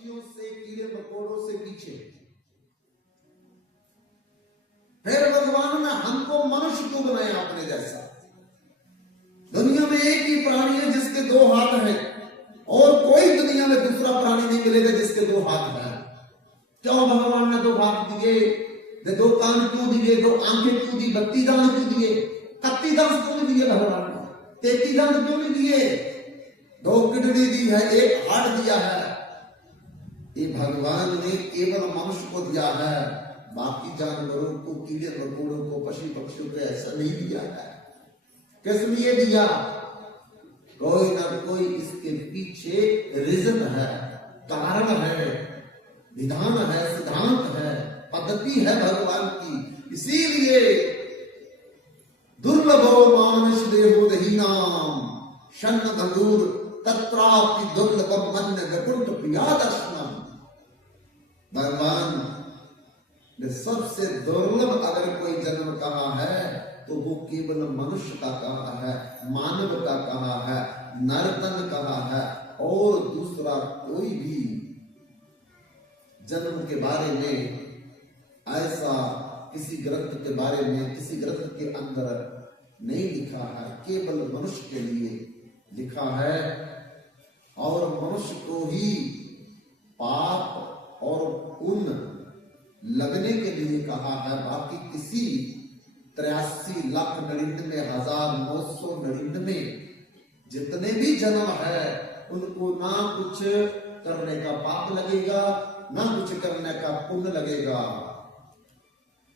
पक्षियों से, कीड़े मकोड़ों से पीछे। फिर भगवान ने हमको मनुष्य को बनाया अपने जैसा। दुनिया में एक ही प्राणी है जिसके दो हाथ हैं, और कोई दुनिया में दूसरा प्राणी नहीं मिलेगा जिसके दो हाथ हैं। क्यों भगवान ने दो हाथ दिए, दो कान क्यों दिए, दो आंखें क्यों दी, 32 दांत क्यों दिए, 31 दांत क्यों नहीं दिए भगवान ने, 33 दांत क्यों नहीं दिए, 2 किडनी दी है, 1 हार्ट दिया है। ये भगवान ने केवल मनुष्य को दिया है, बाकी जानवरों को, कीड़े मकोड़ों को, पशु पक्षियों को ऐसा नहीं दिया है। किस लिए दिया? कोई ना कोई इसके पीछे रीजन है, कारण है, विधान है, सिद्धांत है, पद्धति है भगवान की। इसीलिए दुर्लभो मानुष देहो दहीनाम शन्न धनुर तत्रापि दुर्लभम मन्य वैकुंठ प्रिया दर्शनम। भगवान ने सबसे दुर्लभ अगर कोई जन्म कहा है तो वो केवल मनुष्य का कहा है, मानव का कहा है, नर्तन कहा है, और दूसरा कोई भी जन्म के बारे में ऐसा किसी ग्रंथ के बारे में, किसी ग्रंथ के अंदर नहीं लिखा है। केवल मनुष्य के लिए लिखा है, और मनुष्य को ही पाप और पुण्य लगने के लिए कहा है। बाकी किसी 83,99,999 जितने भी जन्म है उनको ना कुछ करने का पाप लगेगा, ना कुछ करने का पुण्य लगेगा।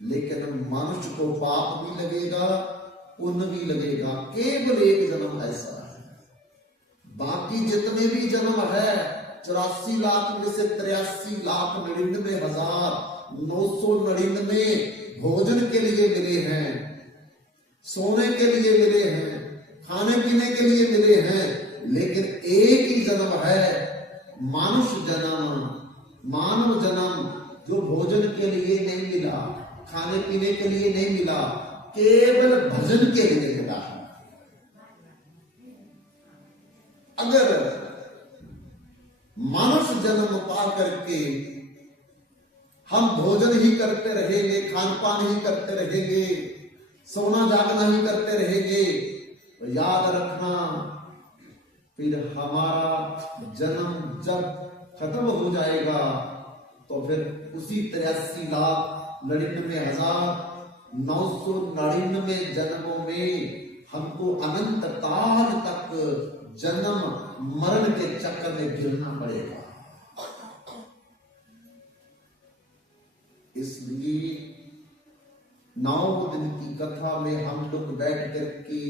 लेकिन मनुष्य को पाप भी लगेगा, पुण्य भी लगेगा। केवल एक जन्म ऐसा है। बाकी जितने भी जन्म है 84 लाख में से 83,99,999 भोजन के लिए मिले हैं, सोने के लिए मिले हैं, खाने पीने के लिए मिले हैं। लेकिन एक ही जन्म है मनुष्य जन्म, मानव जन्म, जो भोजन के लिए नहीं मिला, खाने पीने के लिए नहीं मिला, केवल भजन के लिए मिला। अगर मनुष्य जन्म पा करके हम भोजन ही करते रहेंगे, खान पान ही करते रहेंगे, सोना जागना ही करते रहेंगे, तो याद रखना फिर हमारा जन्म जब खत्म हो जाएगा तो फिर उसी 83,99,999 जन्मों में हमको अनंत काल तक जन्म मरण के चक्कर में गिरना पड़ेगा। इसलिए 9 दिन की कथा में हम लोग बैठ करके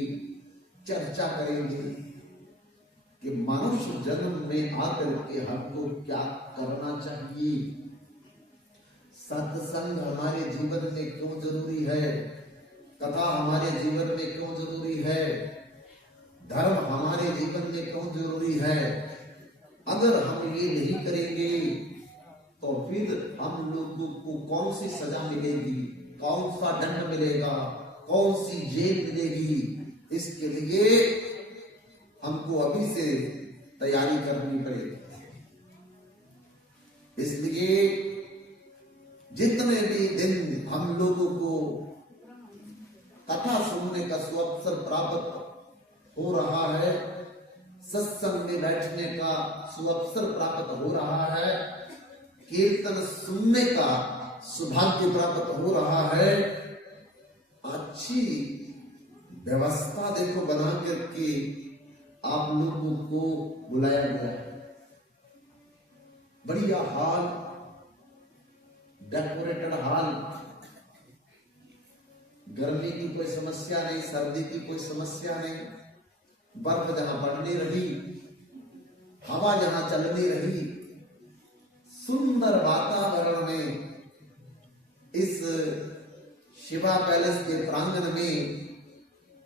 चर्चा करेंगे कि मनुष्य जन्म में आकर के हमको क्या करना चाहिए, सत्संग हमारे जीवन में क्यों जरूरी है, कथा हमारे जीवन में क्यों जरूरी है, धर्म हमारे जीवन में क्यों जरूरी है। अगर हम ये नहीं करेंगे तो फिर हम लोगों को कौन सी सजा मिलेगी, कौन सा दंड मिलेगा, कौन सी जेल मिलेगी। इसके लिए हमको अभी से तैयारी करनी पड़ेगी। इसलिए जितने भी दिन हम लोगों को कथा सुनने का सुअवसर प्राप्त हो रहा है, सत्संग में बैठने का सुअवसर प्राप्त हो रहा है, कीर्तन सुनने का सौभाग्य प्राप्त हो रहा है, अच्छी व्यवस्था देखो बना करके आप लोगों को बुलाया गया है। बढ़िया हॉल, डेकोरेटेड हॉल, गर्मी की कोई समस्या नहीं, सर्दी की कोई समस्या नहीं, बर्फ जहां पड़ने रही, हवा जहां चलने रही, सुंदर वातावरण में इस शिवा पैलेस के प्रांगण में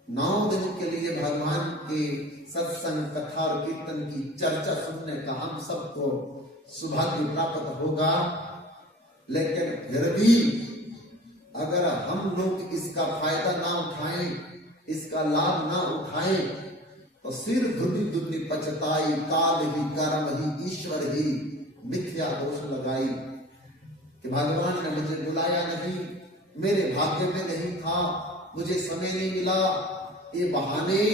9 दिन के लिए भगवान के सत्संग, कथा और कीर्तन की चर्चा सुनने का हम सबको सौभाग्य प्राप्त होगा। लेकिन फिर भी अगर हम लोग इसका फायदा ना उठाएं, इसका लाभ ना उठाएं, तो सिर धुनी धुनी पछताई, काल ही कर्म ही ईश्वर ही मिथ्या दोष लगाई कि भगवान ने मुझे बुलाया नहीं, मेरे भाग्य में नहीं था, मुझे समय नहीं मिला। ये बहाने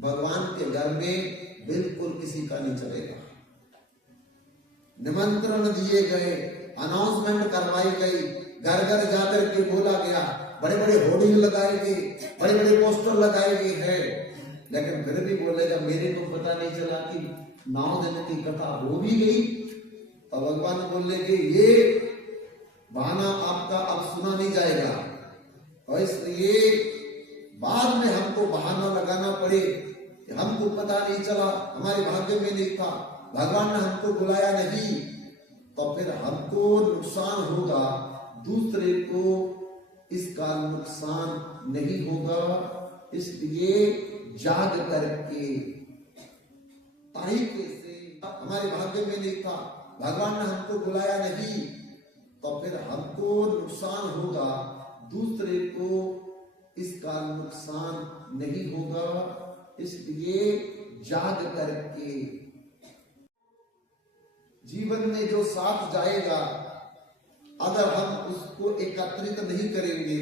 भगवान के घर में बिल्कुल किसी का नहीं चलेगा। निमंत्रण दिए गए, अनाउंसमेंट करवाई गई, घर घर जाकर के बोला गया, बड़े बड़े होर्डिंग लगाए गए, बड़े बड़े पोस्टर लगाए गए हैं, लेकिन फिर भी बोलेगा मेरे को पता नहीं चला कि 9 दिन की कथा हो भी गई। तो भगवान बोलेंगे ये बहाना आपका अब सुना नहीं जाएगा, और इसलिए बाद में हमको बहाना लगाना पड़े कि हमको पता नहीं चला, हमारे भाग्य में नहीं था, भगवान ने हमको बुलाया नहीं, तो फिर हमको नुकसान होगा, दूसरे को इसका नुकसान नहीं होगा। इसलिए जाग करके तरीके से, हमारे भाग्य में नहीं था, भगवान ने हमको बुलाया नहीं, तो फिर हमको नुकसान होगा, दूसरे को इसका नुकसान नहीं होगा। इसलिए जाग करके जीवन में जो साथ जाएगा, अगर हम उसको एकत्रित नहीं करेंगे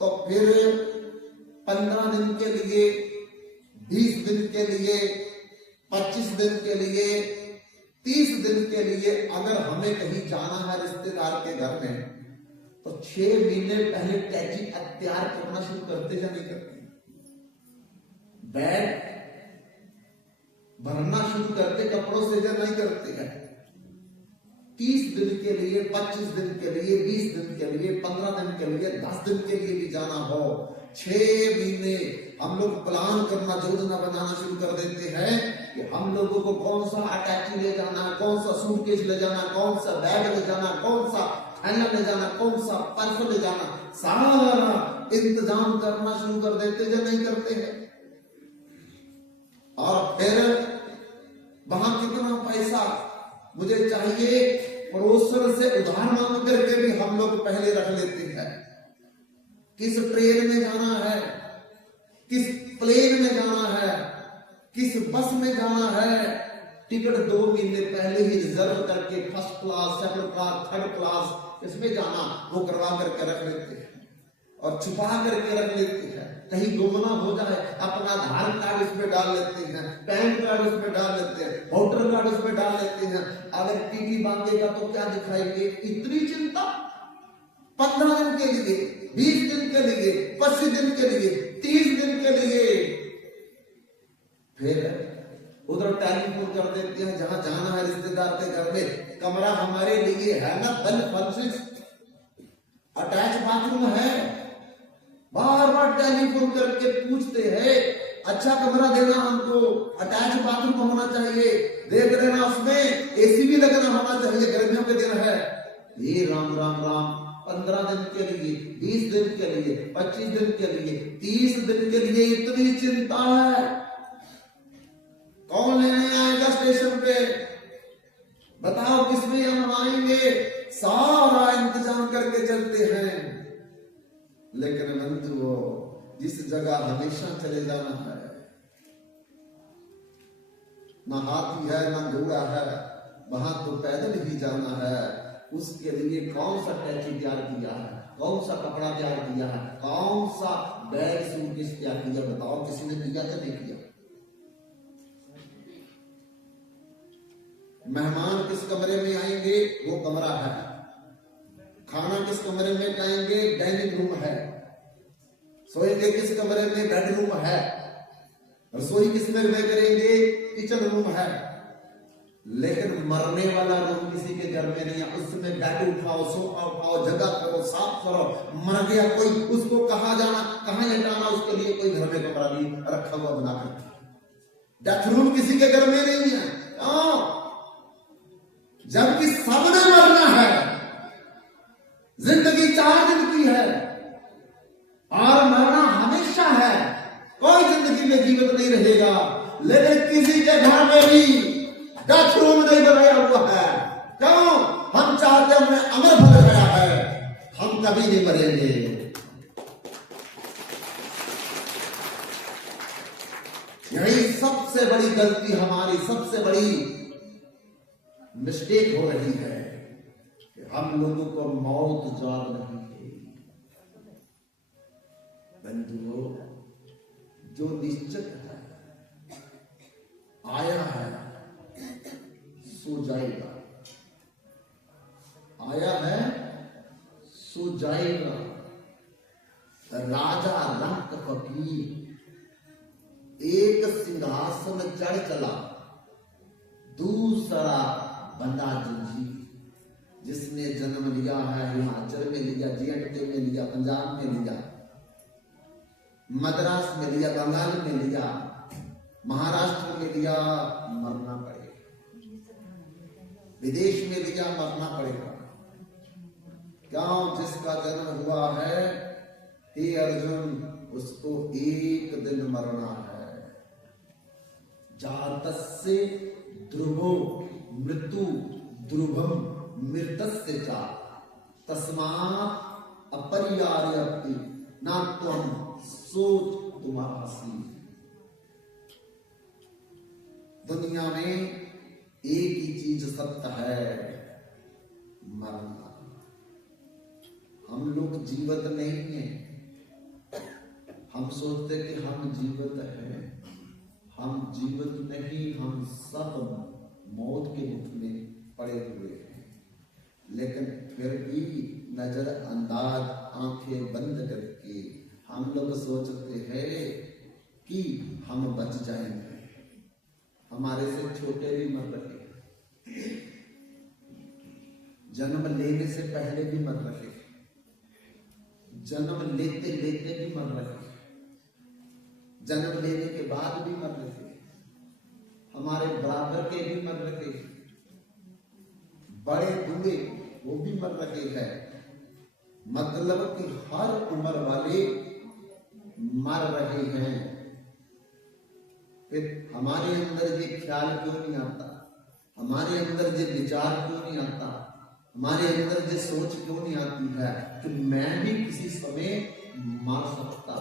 तो फिर 15 दिन के लिए, 20 दिन के लिए, 25 दिन के लिए, 30 दिन के लिए अगर हमें कहीं जाना है रिश्तेदार के घर में, तो 6 महीने पहले टैची तैयार करना शुरू करते या नहीं करते? बैग भरना शुरू करते कपड़ों से या नहीं करते हैं? 30 दिन के लिए, 25 दिन के लिए, 20 दिन के लिए, 15 दिन के लिए, 10 दिन के लिए भी जाना हो, 6 महीने हम लोग प्लान करना, योजना बनाना शुरू कर देते हैं कि हम लोगों को कौन सा अटैची ले जाना है, कौन सा सूटकेस ले जाना, कौन सा बैग ले जाना, कौन सा थैला ले जाना, कौन सा पर्स ले जाना, सारा इंतजाम करना शुरू कर देते या नहीं करते हैं? और फिर वहां कितना पैसा मुझे चाहिए, पड़ोसन से उधार मांग करके भी हम लोग पहले रख लेते हैं। किस ट्रेन में जाना है, किस प्लेन में जाना है, किस बस में जाना है, टिकट 2 महीने पहले ही रिजर्व करके first class, second class, third class इसमें जाना वो करवा करके रख लेते हैं और छुपा करके रख लेते हैं। कहीं गुमना हो जाए, अपना आधार कार्ड इसमें डाल लेते हैं, पैन कार्ड उसमें डाल लेते हैं, वोटर कार्ड उसमें डाल लेते हैं। अगर टीटी मांगेगा तो क्या दिखाएंगे? इतनी चिंता। 15 दिन के लिए, 20 दिन के लिए, 25 दिन के लिए, 30 दिन के लिए, फिर उधर टेलीफोन कर देते हैं जहां जाना है रिश्तेदार के घर में, कमरा हमारे लिए है ना, वेल फर्निश्ड, अटैच बाथरूम है, बार बार टेलीफोन करके पूछते हैं अच्छा कमरा देना हमको, अटैच बाथरूम होना चाहिए, देख लेना उसमें एसी भी लगना होना चाहिए, गर्मियों के दिन है। ये राम राम राम, 15 दिन के लिए, 20 दिन के लिए, 25 दिन के लिए, 30 दिन के लिए इतनी चिंता है। कौन लेने आएगा स्टेशन पे, बताओ किसमें हम आएंगे, सारा इंतजाम करके चलते हैं। लेकिन बंधुओं, जिस जगह हमेशा चले जाना है, ना हाथी है ना घोड़ा है, वहां तो पैदल ही जाना है। उसके लिए कौन सा टैची तैयार किया है, कौन सा कपड़ा तैयार किया है, कौन सा बैग सूटकेस तैयार किया, बताओ किसी ने किया क्या नहीं किया? मेहमान किस कमरे में आएंगे वो कमरा है, खाना किस कमरे में खाएंगे, डाइनिंग रूम है, सोएंगे किस कमरे में, बेडरूम है, रसोई किस में करेंगे, किचन रूम है। लेकिन मरने वाला रूम किसी के घर में नहीं है, उसमें बेड उठाओ, सोफा उठाओ, जगह करो, साफ करो। मर गया कोई, उसको कहाँ जाना, कहाँ लेटाना, उसके लिए कोई घर में कमरा भी रखा हुआ बना करके। डेथ रूम किसी के घर में नहीं है, जबकि सबने मरना है। जिंदगी 4 दिन की है और मरना हमेशा है, कोई जिंदगी में जीवित नहीं रहेगा। लेकिन किसी के घर में भी डेथ रूम नहीं बनाया हुआ है। क्यों? हम चाहते हैं हमने अमर फल गया है, हम कभी नहीं मरेंगे। यही सबसे बड़ी गलती हमारी, सबसे बड़ी मिस्टेक हो रही है कि हम लोगों को मौत याद नहीं है। बंधुओं, जो निश्चित है, आया है सो जाएगा, आया है सो जाएगा। राजा रंक फकीर एक सिंहासन चढ़ चला, दूसरा बंदा जंजीर। जिसने जन्म लिया है हिमाचल में लिया, J&K में लिया, पंजाब में लिया, मद्रास में लिया, बंगाल में लिया, महाराष्ट्र में लिया, मरना पड़ेगा। विदेश में लिया, मरना पड़ेगा। क्यों? जिसका जन्म हुआ है, हे अर्जुन, उसको एक दिन मरना है। जातस्य ध्रुवो मृत्यु ध्रुवम मृतस्य च तस्मात् अपरिहार्यति न त्वं सोच तुमासी। दुनिया में एक ही चीज सत्य है, मरना। हम लोग जीवित नहीं हैं। हम सोचते कि हम जीवित हैं, हम जीवित नहीं, हम सब मौत के मुख में पड़े हुए हैं। लेकिन फिर भी नजरअंदाज, आंखें बंद करके हम लोग सोचते हैं कि हम बच जाएंगे। हमारे से छोटे भी मर रहे हैं, जन्म लेने से पहले भी मर रहे हैं, जन्म लेते लेते भी मर रहे हैं, जन्म लेने के बाद भी मर रहे हैं, हमारे बराबर के भी मर रहे हैं, बड़े बूढ़े वो भी मर रहे हैं। मतलब कि हर उम्र वाले मर रहे हैं। फिर हमारे अंदर ये ख्याल क्यों नहीं आता, हमारे अंदर ये विचार क्यों नहीं आता, हमारे अंदर ये सोच क्यों नहीं आती है कि मैं भी किसी समय मर सकता।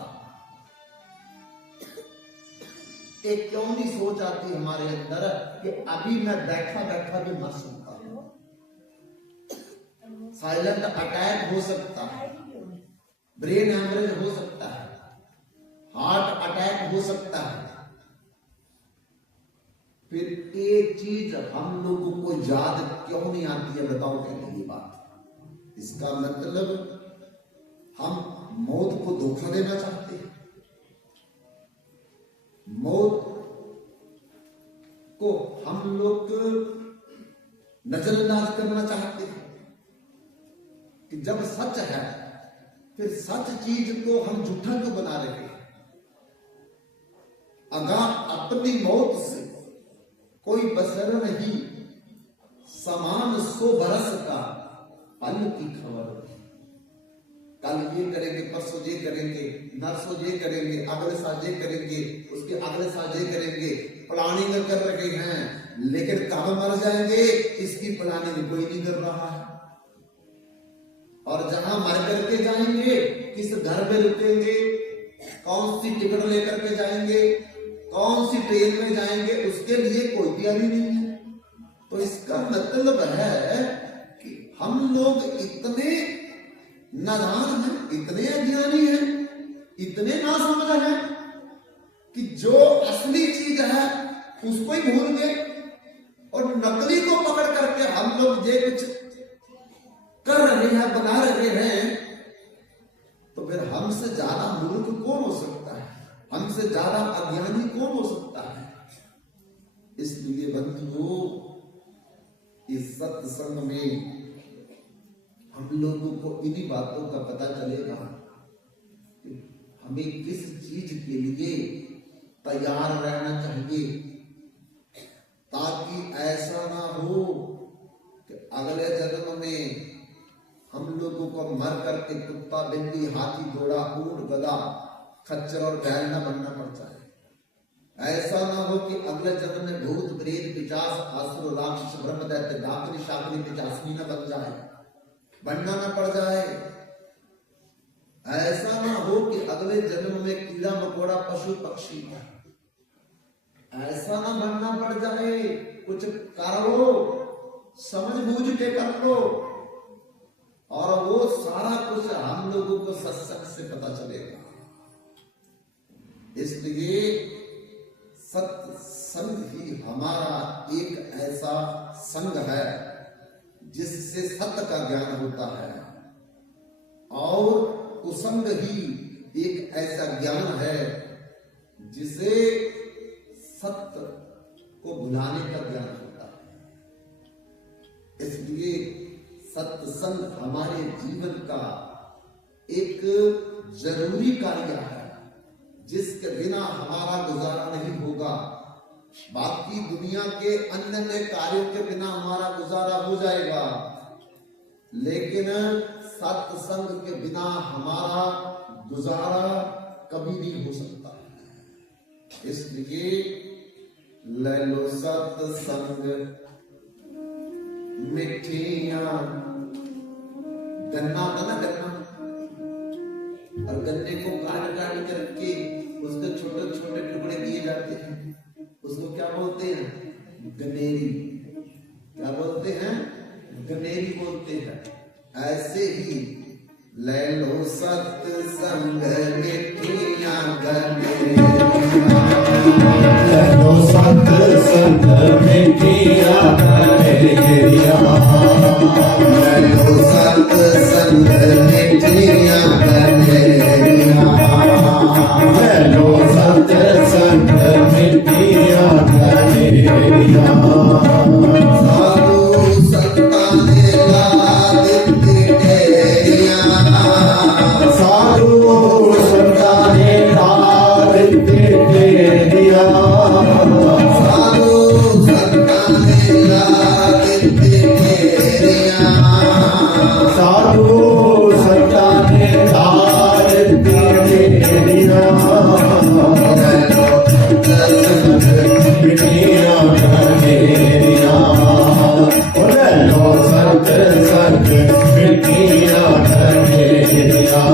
एक क्यों नहीं सोच आती हमारे अंदर कि अभी मैं बैठा बैठा भी मर सकता हूं, साइलेंट अटैक हो सकता है, ब्रेन हेमरेज हो सकता है, हार्ट अटैक हो सकता है। फिर एक चीज हम लोगों को याद क्यों नहीं आती है, बताओ पहले ये बात। इसका मतलब हम मौत को धोखा देना चाहते हैं, मौत को हम लोग नजरअंदाज करना चाहते हैं कि जब सच है फिर सच चीज को हम झूठा क्यों बना रहे हैं। अगर अपनी मौत से कोई बसर नहीं, समान 100 बरस का पल की खबर। कल ये करेंगे, परसों ये करेंगे, नरसों ये करेंगे, अगले साल ये करेंगे, उसके अगले साल ये करेंगे, प्लानिंग कर रहे हैं, लेकिन कब मर जाएंगे इसकी प्लानिंग कोई नहीं कर रहा है। और जहां मर करके जाएंगे, किस घर में रुकेंगे, कौन सी टिकट लेकर के जाएंगे, कौन सी ट्रेन में जाएंगे, उसके लिए कोई तैयारी नहीं है। तो इसका मतलब है कि हम लोग इतने नादान हैं, इतने अज्ञानी हैं, इतने नासमझ हैं कि जो असली चीज है उसको ही भूल गए और नकली को पकड़ करके हम लोग ये कुछ कर रहे हैं, बना रहे हैं। तो फिर हमसे ज्यादा मूर्ख कौन हो सकता है, हमसे ज्यादा अज्ञानी कौन हो सकता है। इसलिए बंधुओं, इस सत्संग में हम लोगों को इन्हीं बातों का पता चलेगा कि हमें किस चीज के लिए तैयार रहना चाहिए, ताकि ऐसा ना हो कि अगले जन्म में हम लोगों को मर करके कुत्ता, बिल्ली, हाथी, घोड़ा, ऊंट, गधा, खच्चर और बैल न बनना पड़ जाए। ऐसा ना हो कि अगले जन्म में भूत, प्रेत, पिशाच, असुर, राक्षस, ब्रह्म दैत्य, डाकनी, शाकनी, पिशाचनी न बन जाए, बनना न पड़ जाए। ऐसा ना हो कि अगले जन्म में कीड़ा मकोड़ा, पशु पक्षी, ऐसा ना बनना पड़ जाए। कुछ करो, समझ बूझ के कर लो, और वो सारा कुछ हम लोगों को सत्संग से पता चलेगा। इसलिए सत्संग ही हमारा एक ऐसा संग है जिससे सत्य का ज्ञान होता है, और कुसंग ही एक ऐसा ज्ञान है जिसे सत्य को भुलाने का ज्ञान होता है। इसलिए सत्संग हमारे जीवन का एक जरूरी कार्य है जिसके बिना हमारा गुजारा नहीं होगा। बाकी दुनिया के अन्य अन्य कार्यों के बिना हमारा गुजारा हो जाएगा, लेकिन सत्संग के बिना हमारा गुजारा कभी नहीं हो सकता। इसलिए ले लो सत्संग मिठियां, गन्ना होता ना गन्ना, और गन्ने को काट काट के रख के उसके छोटे छोटे टुकड़े किए जाते हैं, उसको क्या बोलते हैं? गनेरी। क्या बोलते हैं? गनेरी बोलते हैं। ऐसे ही ले लो सत्संग मिठियां गनेरियां, ले लो सत्संग मिठियां गनेरियां, ले लो सत्संग मिठियां गनेरियां, ले लो सत्संग मिठियां गनेरियां। साधु संतां ने ला दित्ती ढेरियां, साधु संतां ने ला दित्ती ढेरियां, साधु संतां ने ला दित्ती ढेरियां, साधु संतां ने ला दित्ती ढेरियां। मिठियां गनेरियां, ले लो सत्संग मिठियां गनेरियां।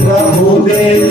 प्रभु देव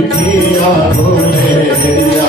मिठिया ढोलेरिया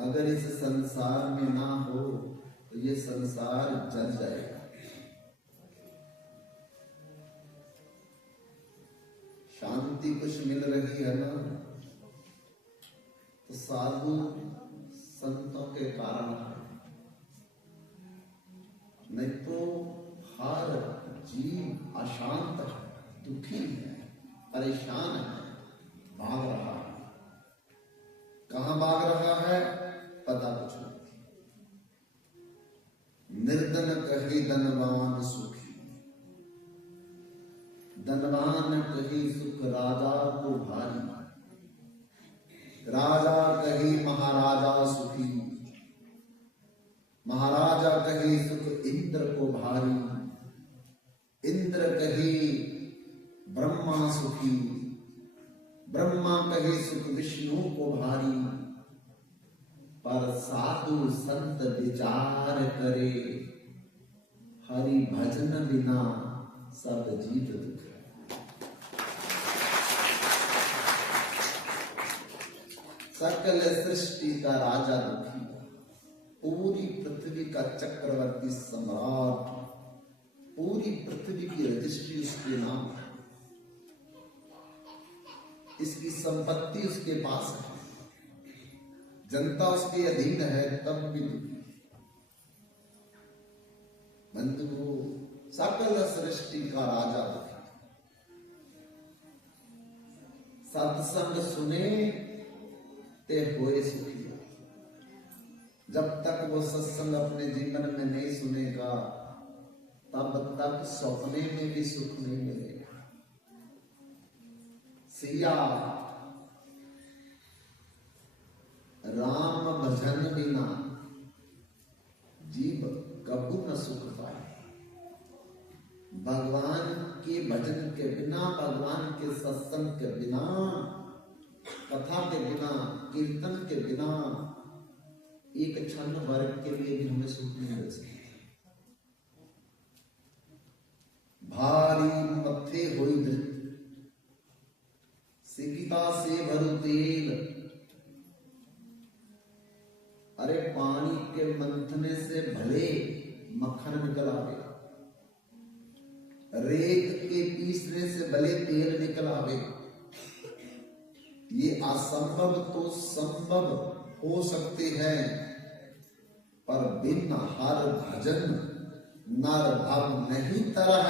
अगर इस संसार में ना हो तो ये संसार जल जाएगा। शांति कुछ मिल रही है ना तो साधु संतों के कारण है, नहीं तो हर जीव अशांत है, दुखी है, परेशान है, भाग रहा है। कहां भाग रहा है पता कुछ नहीं। निर्धन कहे धनवान सुखी, धनवान कहे सुख राजा को भारी, राजा कहे महाराजा सुखी, महाराजा कहे सुख इंद्र को भारी, इंद्र कहे ब्रह्मा सुखी, ब्रह्मा कहे सुख विष्णु को भारी। पर साधु संत विचार करे, हरि भजन बिना सब जीव दुख है। सकल सृष्टि का राजा दुखी, पूरी पृथ्वी का चक्रवर्ती सम्राट, पूरी पृथ्वी की रजिस्ट्री उसके नाम है, इसकी संपत्ति उसके पास है, जनता उसके अधीन है, तब भी दुखी। बंधुओं, सकल सृष्टि का राजा दुखी। सत्संग सुने ते होए सुखी। जब तक वो सत्संग अपने जीवन में नहीं सुनेगा, तब तक सपने में भी सुख नहीं मिलेगा। सिया राम भजन बिना जीव कबू न सुख पाए। भगवान के भजन के बिना, भगवान के सत्संग के बिना, कथा के बिना, कीर्तन के बिना एक क्षण भर के लिए भी हमें सुख नहीं मिल सकता। भारी मत्थे होई धृत, सिकिता से भरू तेल। अरे पानी के मंथने से भले मक्खन निकल आवे, रेत के पीसने से भले तेल निकल आवे। ये असंभव तो संभव हो सकते हैं, पर बिन हर भजन नर भव नहीं तरह।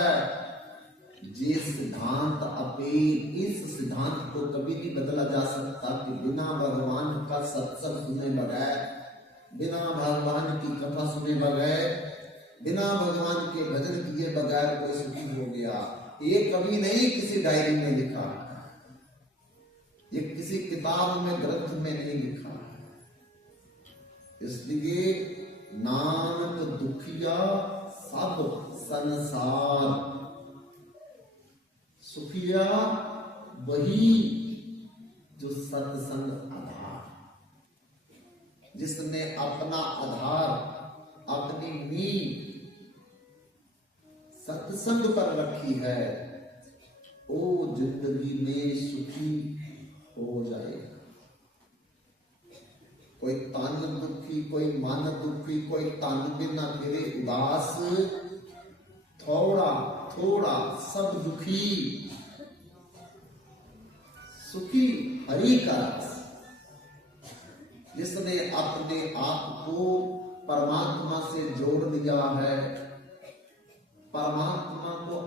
जे सिद्धांत अपे, इस सिद्धांत को कभी नहीं बदला जा सकता कि बिना भगवान का सत्संग सुने बगैर, बिना भगवान की कथा सुने बगैर, बिना भगवान के भजन किए बगैर कोई सुखी हो गया। ये कभी नहीं किसी डायरी में लिखा, ये किसी किताब में, ग्रंथ में नहीं लिखा। इसलिए नानक दुखिया सब संसार, सुखिया वही जो सत्संग आधार, जिसने अपना आधार, अपनी नींव सत्संग पर रखी है, वो जिंदगी में सुखी हो जाएगा। कोई तन दुखी, कोई मन दुखी, कोई तन बिना फिरे उदास, थोड़ा थोड़ा सब दुखी। सुखी हरि का रस, जिसने अपने आप को परमात्मा से जोड़ दिया है, परमात्मा को